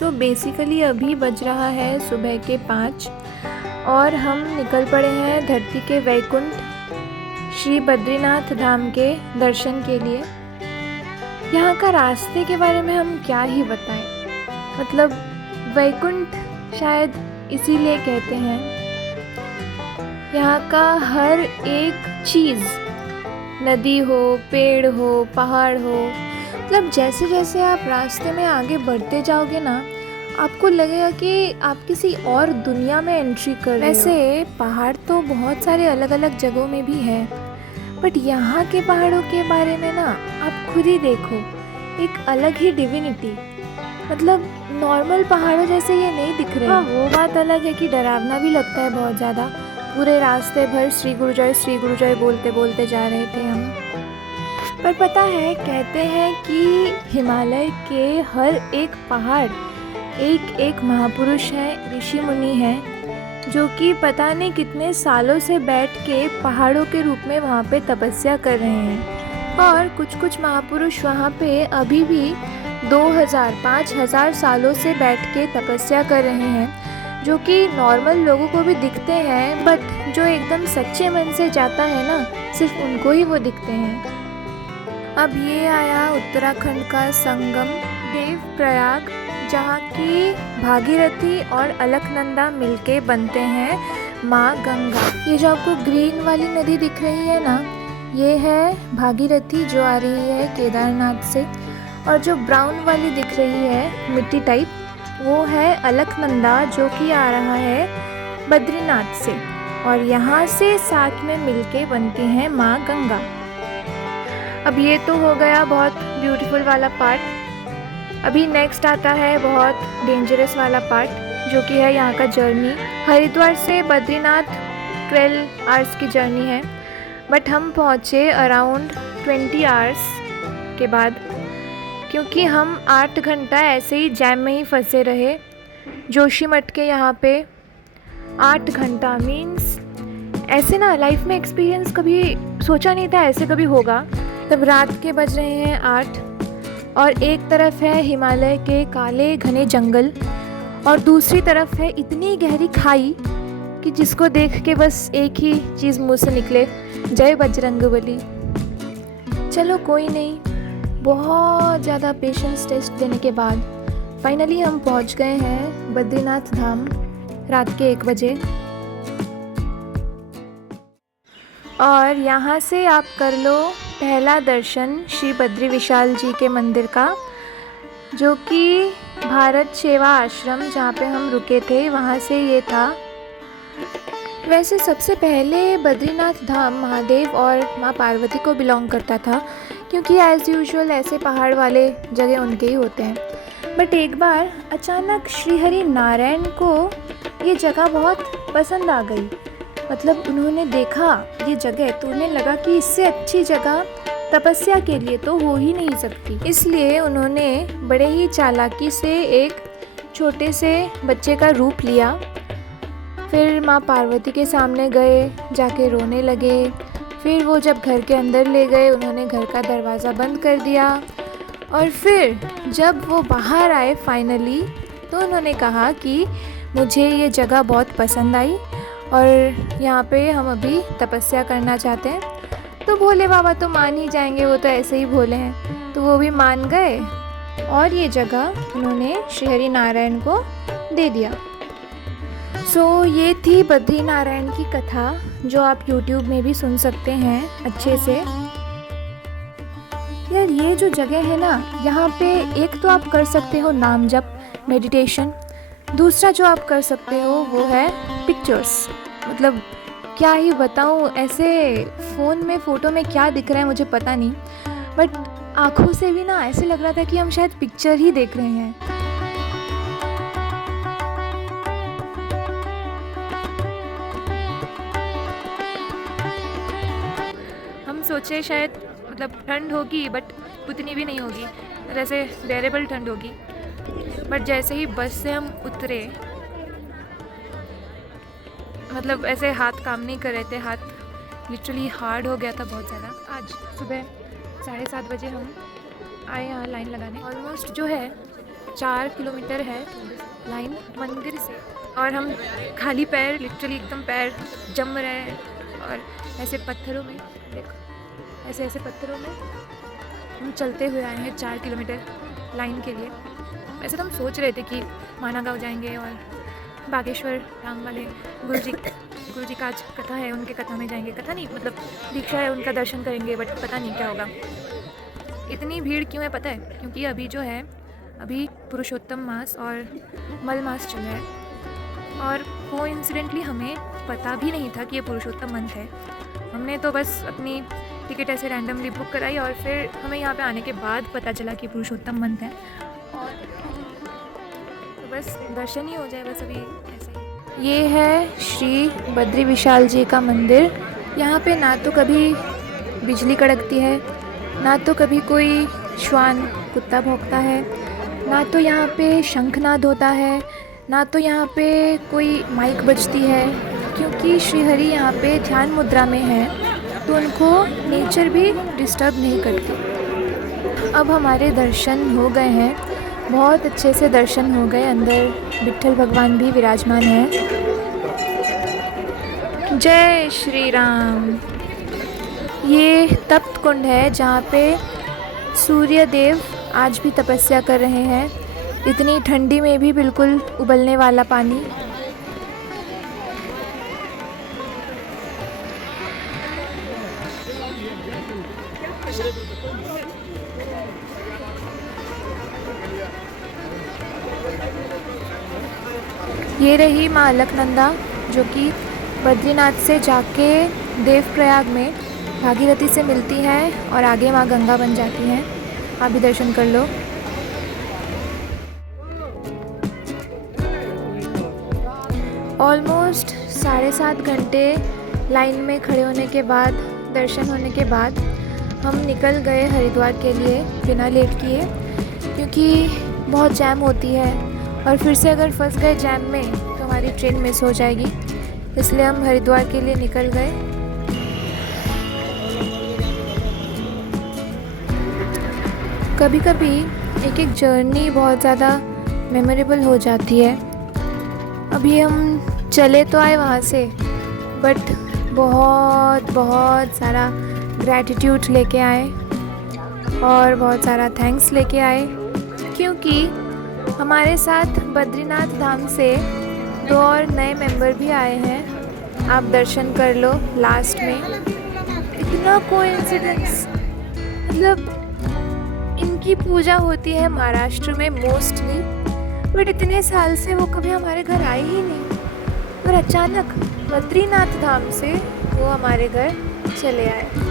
So basically अभी बज रहा है सुबह के 5 और हम निकल पड़े हैं धरती के वैकुंठ श्री बद्रीनाथ धाम के दर्शन के लिए। यहाँ का रास्ते के बारे में हम क्या ही बताएं, मतलब वैकुंठ शायद इसीलिए कहते हैं। यहाँ का हर एक चीज़, नदी हो, पेड़ हो, पहाड़ हो, मतलब जैसे जैसे आप रास्ते में आगे बढ़ते जाओगे ना, आपको लगेगा कि आप किसी और दुनिया में एंट्री कर रहे हो। वैसे पहाड़ तो बहुत सारे अलग अलग जगहों में भी है, बट यहाँ के पहाड़ों के बारे में ना आप खुद ही देखो, एक अलग ही डिविनिटी। मतलब नॉर्मल पहाड़ों जैसे ये नहीं दिख रहे। हाँ, वो बात अलग है कि डरावना भी लगता है बहुत ज़्यादा। पूरे रास्ते भर श्री गुरु जय बोलते बोलते जा रहे थे हम। पर पता है, कहते हैं कि हिमालय के हर एक पहाड़ एक एक महापुरुष है, ऋषि मुनि हैं, जो कि पता नहीं कितने सालों से बैठ के पहाड़ों के रूप में वहाँ पे तपस्या कर रहे हैं। और कुछ महापुरुष वहाँ पे अभी भी 2000-5000 सालों से बैठ के तपस्या कर रहे हैं, जो कि नॉर्मल लोगों को भी दिखते हैं, बट जो एकदम सच्चे मन से जाता है ना, सिर्फ उनको ही वो दिखते हैं। अब ये आया उत्तराखंड का संगम देवप्रयाग, जहाँ की भागीरथी और अलकनंदा मिलके बनते हैं माँ गंगा। ये जो आपको ग्रीन वाली नदी दिख रही है ना, ये है भागीरथी जो आ रही है केदारनाथ से, और जो ब्राउन वाली दिख रही है मिट्टी टाइप, वो है अलकनंदा जो कि आ रहा है बद्रीनाथ से, और यहाँ से साथ में मिलके बनती हैं माँ गंगा। अब ये तो हो गया बहुत ब्यूटीफुल वाला पार्ट। अभी नेक्स्ट आता है बहुत डेंजरस वाला पार्ट, जो कि है यहाँ का जर्नी। हरिद्वार से बद्रीनाथ 12 आवर्स की जर्नी है, बट हम पहुँचे अराउंड 20 आवर्स के बाद, क्योंकि हम 8 घंटा ऐसे ही जैम में ही फंसे रहे जोशीमठ के यहाँ पे। 8 घंटा मीन्स ऐसे ना लाइफ में एक्सपीरियंस कभी सोचा नहीं था ऐसे कभी होगा। तब रात के बज रहे हैं 8 और एक तरफ है हिमालय के काले घने जंगल और दूसरी तरफ है इतनी गहरी खाई कि जिसको देख के बस एक ही चीज़ मुंह से निकले, जय बजरंगबली। चलो कोई नहीं, बहुत ज़्यादा पेशेंस टेस्ट देने के बाद फाइनली हम पहुंच गए हैं बद्रीनाथ धाम रात के 1 बजे। और यहाँ से आप कर लो पहला दर्शन श्री बद्री विशाल जी के मंदिर का, जो कि भारत सेवा आश्रम जहाँ पे हम रुके थे वहाँ से ये था। वैसे सबसे पहले बद्रीनाथ धाम महादेव और माँ पार्वती को बिलोंग करता था, क्योंकि एज़ यूजुअल ऐसे पहाड़ वाले जगह उनके ही होते हैं। बट एक बार अचानक श्रीहरि नारायण को ये जगह बहुत पसंद आ गई। मतलब उन्होंने देखा ये जगह तो उन्हें लगा कि इससे अच्छी जगह तपस्या के लिए तो हो ही नहीं सकती। इसलिए उन्होंने बड़े ही चालाकी से एक छोटे से बच्चे का रूप लिया। फिर माँ पार्वती के सामने गए, जाके रोने लगे। फिर वो जब घर के अंदर ले गए, उन्होंने घर का दरवाज़ा बंद कर दिया। और फिर जब वो बाहर आए फाइनली, तो उन्होंने कहा कि मुझे ये जगह बहुत पसंद आई और यहाँ पे हम अभी तपस्या करना चाहते हैं। तो भोले बाबा तो मान ही जाएंगे, वो तो ऐसे ही भोले हैं। तो वो भी मान गए और ये जगह उन्होंने श्रीहरि नारायण को दे दिया। सो ये थी बद्री नारायण की कथा, जो आप YouTube में भी सुन सकते हैं अच्छे से। यार ये जो जगह है ना, यहाँ पे एक तो आप कर सकते हो नाम जप मेडिटेशन, दूसरा जो आप कर सकते हो वो है पिक्चर्स। मतलब क्या ही बताऊँ, ऐसे फ़ोन में फ़ोटो में क्या दिख रहा है मुझे पता नहीं, बट आँखों से भी ना ऐसे लग रहा था कि हम शायद पिक्चर ही देख रहे हैं। हम सोचे शायद मतलब ठंड होगी, बट उतनी भी नहीं होगी, जैसे बेरेबल ठंड होगी। बट जैसे ही बस से हम उतरे, मतलब ऐसे हाथ काम नहीं कर रहे थे, हाथ लिटरली हार्ड हो गया था बहुत ज़्यादा। आज सुबह 7:30 बजे हम आए यहाँ लाइन लगाने। ऑलमोस्ट जो है 4 किलोमीटर है लाइन मंदिर से, और हम खाली पैर, लिटरली एकदम पैर जम रहे हैं, और ऐसे पत्थरों में, देखो ऐसे ऐसे पत्थरों में हम चलते हुए आए हैं 4 किलोमीटर लाइन के लिए। वैसे तो हम सोच रहे थे कि माना गाँव जाएंगे और बागेश्वर धाम वाले गुरु जी का आज कथा है, उनके कथा में जाएंगे, कथा नहीं मतलब दीक्षा है, उनका दर्शन करेंगे, बट पता नहीं क्या होगा। इतनी भीड़ क्यों है पता है? क्योंकि अभी जो है, अभी पुरुषोत्तम मास और मल मास चल रहा है, और कोइंसिडेंटली हमें पता भी नहीं था कि ये पुरुषोत्तम मंथ है। हमने तो बस अपनी टिकट ऐसे रैंडमली बुक कराई, और फिर हमें यहाँ पे आने के बाद पता चला कि पुरुषोत्तम मंथ है, और तो बस दर्शन ही हो जाए बस अभी ऐसे ही। ये है श्री बद्री विशाल जी का मंदिर। यहाँ पे ना तो कभी बिजली कड़कती है, ना तो कभी कोई श्वान कुत्ता भौंकता है, ना तो यहाँ पे शंखनाद होता है, ना तो यहाँ पे कोई माइक बजती है, क्योंकि श्रीहरि यहाँ पे ध्यान मुद्रा में है, तो उनको नेचर भी डिस्टर्ब नहीं करती। अब हमारे दर्शन हो गए हैं, बहुत अच्छे से दर्शन हो गए। अंदर विट्ठल भगवान भी विराजमान है। जय श्री राम। ये तप्त कुंड है जहाँ पे सूर्य देव आज भी तपस्या कर रहे हैं। इतनी ठंडी में भी बिल्कुल उबलने वाला पानी। ये रही माँ अलकनंदा, जो कि बद्रीनाथ से जाके देवप्रयाग में भागीरथी से मिलती हैं और आगे माँ गंगा बन जाती हैं। आप भी दर्शन कर लो। ऑलमोस्ट 7.5 घंटे लाइन में खड़े होने के बाद, दर्शन होने के बाद हम निकल गए हरिद्वार के लिए बिना लेट किए, क्योंकि बहुत जैम होती है और फिर से अगर फंस गए जैम में तो हमारी ट्रेन मिस हो जाएगी। इसलिए हम हरिद्वार के लिए निकल गए। कभी कभी एक एक जर्नी बहुत ज़्यादा मेमोरेबल हो जाती है। अभी हम चले तो आए वहाँ से, बट बहुत बहुत सारा ग्रैटिट्यूड लेके आए और बहुत सारा थैंक्स लेके आए, क्योंकि हमारे साथ बद्रीनाथ धाम से 2 और नए मेंबर भी आए हैं। आप दर्शन कर लो लास्ट में। इतना कोइंसिडेंस, मतलब इनकी पूजा होती है महाराष्ट्र में मोस्टली, बट इतने साल से वो कभी हमारे घर आए ही नहीं, और अचानक बद्रीनाथ धाम से वो हमारे घर चले आए।